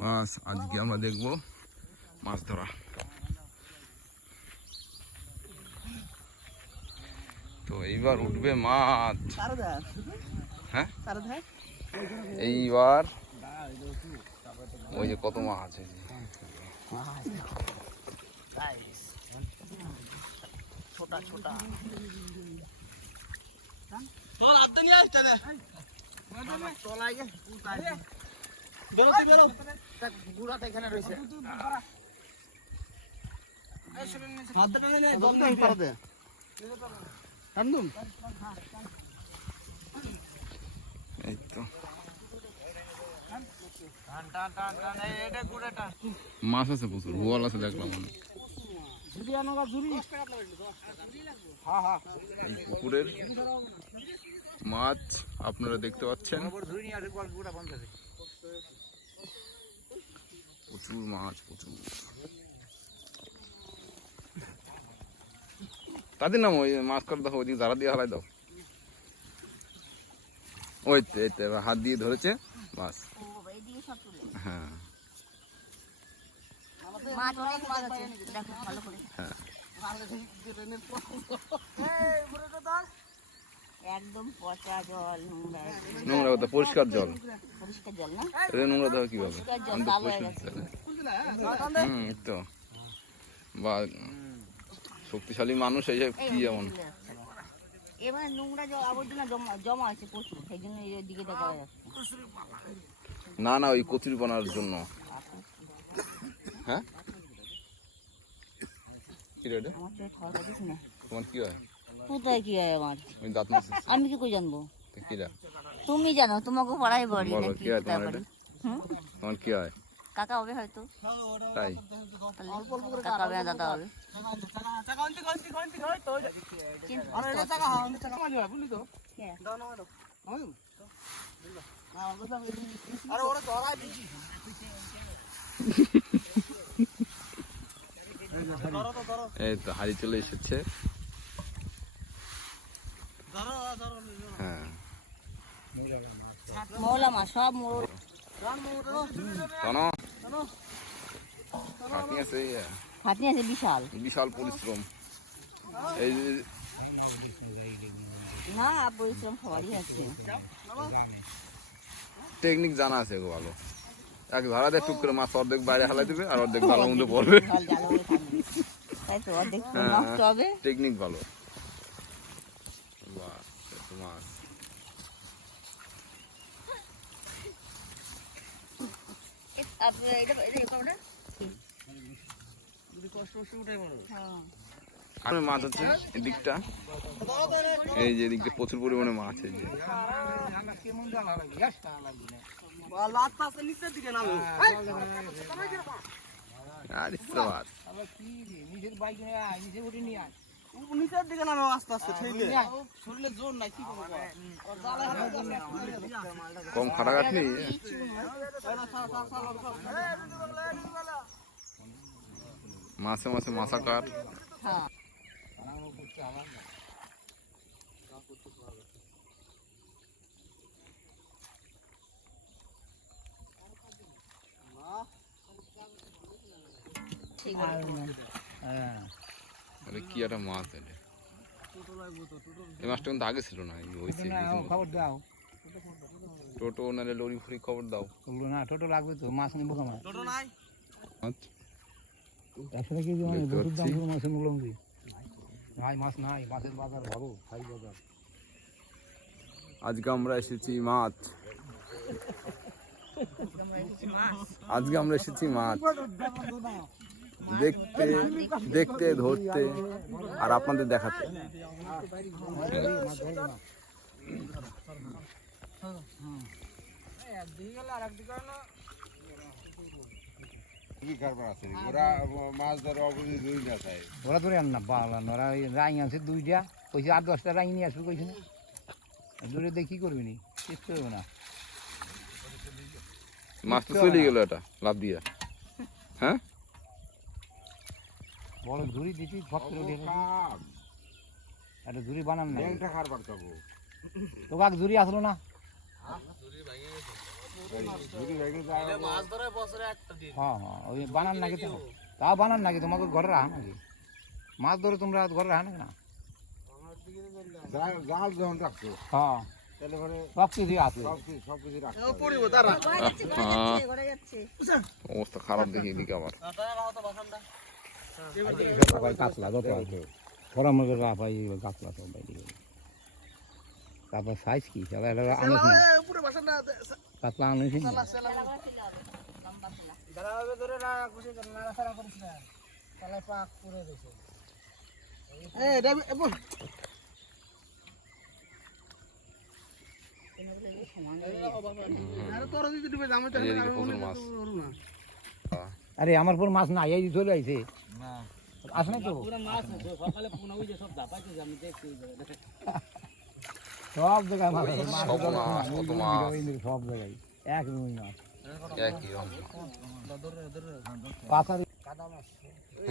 মাছ আজকে আমরা দেখবো মাছ ধরা। তো এইবার উঠবে মাছ। হ্যাঁ এইবার ওই যে কত মাছ আছে, ছোটা ছোটা এখানে রয়েছে। এই তো মাছ আছে প্রচুর, বোয়াল আছে দেখলাম অনেক। পুকুরের মাছ আপনারা দেখতে পাচ্ছেন, প্রচুর মাছ প্রচুর। তাদের নাম ওই মাছ করে দেখো, ওইদিকে যারা দিয়ে হালাই দাও। ওই তো হাত দিয়ে ধরেছে মাছ। হ্যাঁ একদম পচা জল, নোংরা কথা, পরিষ্কার জল। পরিষ্কার জল না, এটা নোংরা দেওয়া কিভাবে? তো বা শক্তিশালী মানুষ এইসব কি যেমন এবার নোংরা আবর্জনা জমা আছে প্রচুর, সেই জন্য এই দিকে দেখা যাচ্ছে। না না ওই কচুরিপানার জন্য। হ্যাঁ কি রে এটা? আমার চোখে খাওয়া যাচ্ছে না। তোমার কি হয়? কোথায় কি হয় আমার? আমি দাঁত মাছ। আমি কি করে জানবো? কিরা তুমি জানো, তোমাকে পড়াই বড়ি বলো নাকি? কি হয় তোমার এটা? তোমার কি হয়? কাকা হবে হয়তো। তাই কাকা হবে না দাদা হবে। এই তো হাড়ি চলে এসেছে। হ্যাঁ মৌলা মাছ সব মোড়। ফাঁকি আছে, ফাটনি আছে বিশাল বিশাল পরিশ্রম। এই যে না, পরিশ্রম সবারই আছে। টেকনিক জানা আছে গো ভালো। এক ধারা দিয়ে টুক করে মাছ অর্ধেক বাইরে হালাই দিবে আর অর্ধেক গালার মধ্যে পড়বে। তাই তো, অর্ধেক নষ্ট হবে। টেকনিক ভালো। মাছ আর মাছ হচ্ছে এদিকটা, এই যে এদিকটা প্রচুর পরিমাণে মাছ। এই যে আর মাছ নিচের দিকে নামে আস্তে আস্তে শরীরে জোর নাই, কি করবো? কম খাটাখাটনি। মাছে মাছে মাছা কাট। কি একটা মাছ এটা? এই মাছটা কিন্তু আগে ছিল না। টোটো নাহলে লরি ফরি খবর দাও না, টোটো লাগবে তো, মাছ নিবো কেমন? টোটো নাই। 100 কেজি মানে বহুত দাম করে মাছের মূল্য কি? নাই মাছ নাই, মাছের বাজার ভালো, হাই বাজার। আজকে আমরা এসেছি মাছ, আজকে আমরা এসেছি মাছ দেখতে দেখতে ধরতে আর আপনাদের দেখাতে। ওরা ধরে আন না পালান, ওরা রাইং আছে 2টা, কইছে 8-10টা রাইং নিয়ে আসবে কইছে না। দূরে দিয়ে কি করবি নি, চেষ্টা করবে না। মাছ তো চলে গেল এটা লাভ দিয়ে। হ্যাঁ বড় ঝুড়ি দিচ্ছি, ফট করে উঠে একটা ঝুড়ি বানান না। তো কাক ঝুড়ি আসলো না, হ্যাঁ হ্যাঁ ওই বানান নাকি তো তাও বানান নাকি তোমাকে ঘরে রাখা নাকি মাছ ধরে তোমরা ঘরে রাখা নাকি না জাল যখন রাখছো হ্যাঁ তাহলে মানে সব কিছু আছে সবকিছু রাখছো অবস্থা খারাপ দেখি এদিকে আবার সবাই কাতলা যত আছে পরামর্শ পাই কাতলা সব বাইরে তারপর সাইজ কি আনিস না কাতলা আনিস না এদিকে প্রচুর মাছ আরে আমার পর মাছ না এই চলে আইছে আসে না তো সব জায়গায় মাছ আছে, মাছ সব মাছ, কত মাছ। সব জায়গায় এক রুই মাছ একই রকম। পাথারি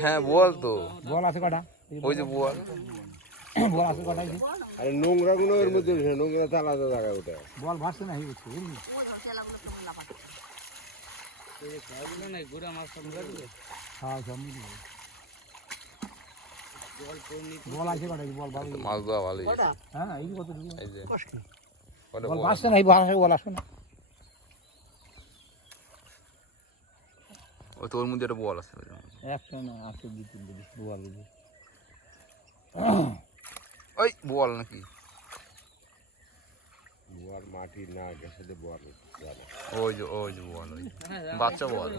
হ্যাঁ বল তো বল আছে কটা ওই যে বল বল আছে কটা এই যে? আরে নোংরা গুলো এর মধ্যে উঠে, নোংরা তো আলাদা জায়গায় ওঠে। বল ভাসছে না হয়ে গেছে বুঝলি হ্যাঁ সব মিলে যাবে। বল আছে কটা এই যে বল ভালো মাছ দেওয়া ভালোই হ্যাঁ এই যে কত ঢুকলো। এই যে ওটা বল বল। ভাসছে না এই ভাসে বল আসবে না ওই তোর মধ্যে একটা বল আছে ওই যে। একটা না আছে দুই তিনটে বল এই যে। ওই বল নাকি বোয়ার মাটি না গেছে যে বোয়ার যাবে। ওই যে বল ওই যে। বাচ্চা বল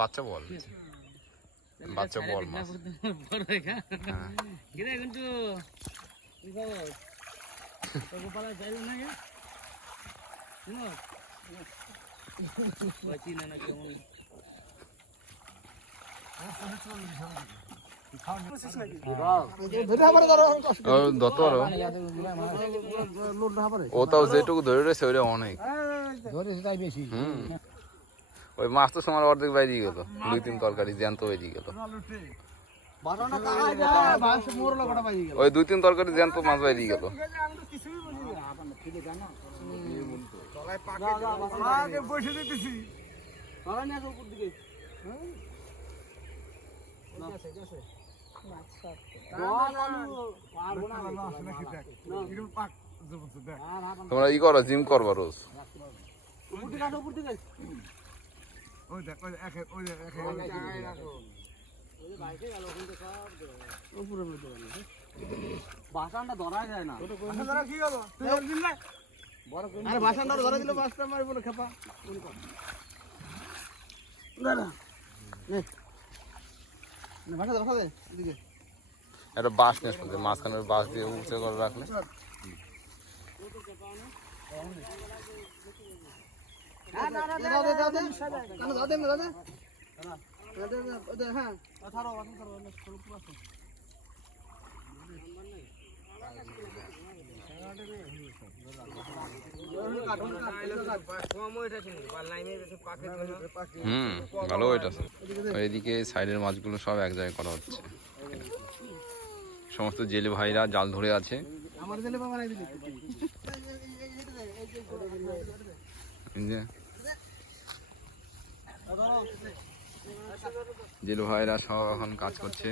বাচ্চা বল বাচ্চা বল মাছ হ্যাঁ ও দত ও তাও যেটুকু ধরে রয়েছে ওইটা অনেক ধরেছে তাই বেশি হুম ওই মাছ তো সময় অর্ধেক বাইরে গেল দুই তিন তরকারি জ্যান্ত বেরিয়ে গেল ওই দুই তিন তরকারি জ্যান্ত মাছ বাইরে গেল তোমরা ই করো জিম করবা রোজ বাসানটা ধরা যায় না একটা বাঁশ নিয়ে আসতে মাঝখানে বাঁশ দিয়ে উঁচে করে রাখলে হুম ভালো এটা এদিকে সাইডের মাছগুলো সব এক জায়গায় করা হচ্ছে সমস্ত জেলে ভাইরা জাল ধরে আছে এই যে জেলে ভাইরা সব এখন কাজ করছে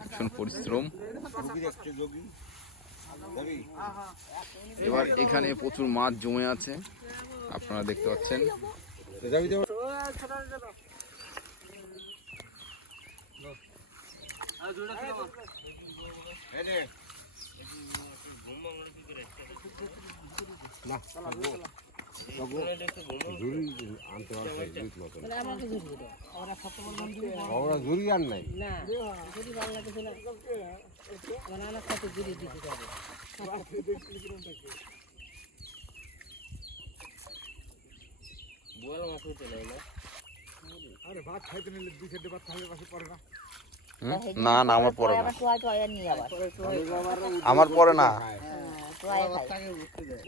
ভীষণ পরিশ্রম এবার এখানে প্রচুর মাছ জমে আছে আপনারা দেখতে পাচ্ছেন ওরা ঝুরি আর নাই না না আমার পরে না আবার টোয়া টোয়া নিয়ে আবার আমার পরে না টোয়ায় খায়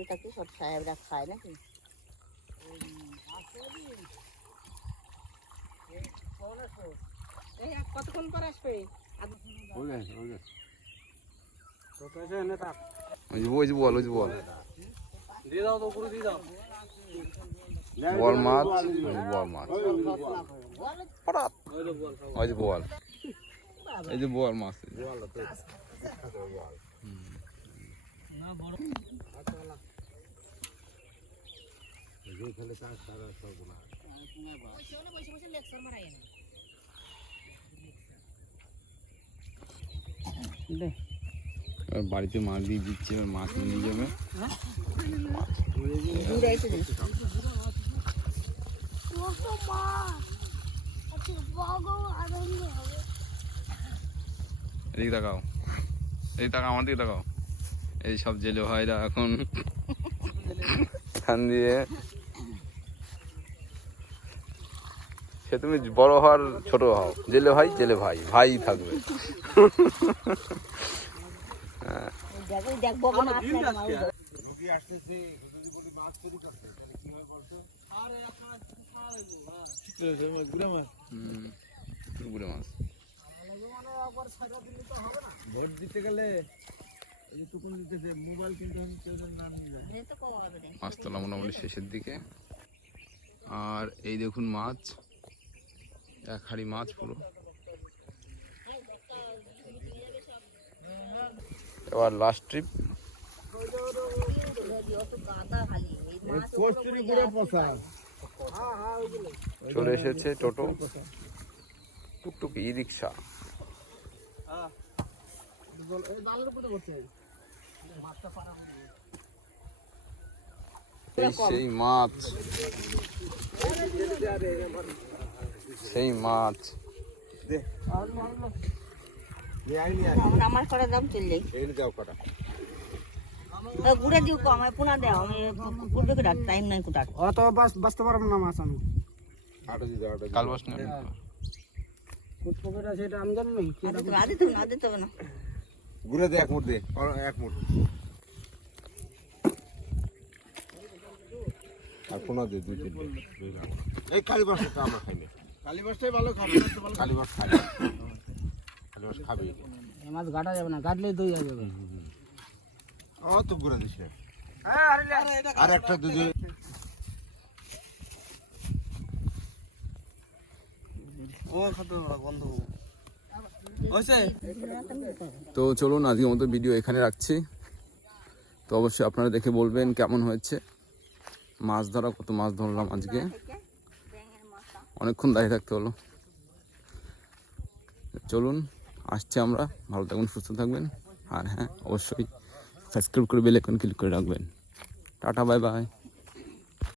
এটা কি সব সাহেবরা খায় নাকি কতক্ষণ পর আসবে ওই যে বল দিয়ে দাও তো উপরে দিয়ে দাও। বোয়াল মাছ, বোয়াল মাছ। হঠাৎ ওই যে বোয়াল, এই যে বোয়াল মাছ। এবার বাড়িতে মাছ দিয়ে দিচ্ছে, এবার মাছ নিয়ে যাবে। এদিকে তাকাও, এদিকে তাকাও, আমার দিকে তাকাও। এই সব জেলে ভাইরা এখন খান দিয়ে সে তুমি বড় হওয়ার ছোট হও, জেলে ভাই জেলে ভাই ভাই থাকবে। গুড়ে মাছ ভোট দিতে গেলে এই টুকুন দিতেছে, মোবাইল কিন্তু মাছতলা মোটামুটি শেষের দিকে। আর এই দেখুন মাছ, এক হাঁড়ি মাছ পুরো। এবার লাস্ট ট্রিপ। চলে এসেছে টোটো, টুকটুক ই রিক্সা। সেই মাছ, সেই মাছ। আমার কটা দাম চললে যাও কটা ঘুরে দিও কম, আমি পুনা দেও, আমি ঘুরবে কোটা টাইম নাই কোটা। অত বাঁচতে পারবো না মাছ আমি। কাল বাস না কুটপকেটা সেটা আমি জানি না। আদে তো না ঘুরে দে, এক মুঠ দে, এক মুঠ। আর কোনা দে, দুই তিনটে। এই কালীবাসটা আমরা খাই না। কালীবাসটাই ভালো খাবে। কালীবাস খাই, কালীবাস খাবে। এই মাছ গাটা যাবে না, গাটলেই দই হয়ে যাবে। তো ঘুরে দিস না। আর একটা দুধে তো চলুন আজকের মতো ভিডিও এখানে রাখছি। তো অবশ্যই আপনারা দেখে বলবেন কেমন হয়েছে। মাছ ধরা, কত মাছ ধরলাম আজকে, অনেকক্ষণ দাঁড়িয়ে থাকতে হলো। চলুন আসছি আমরা, ভালো থাকবেন, সুস্থ থাকবেন। আর হ্যাঁ, অবশ্যই সাবস্ক্রাইব করে বেল আইকন ক্লিক করে রাখবেন। Tata, bye bye.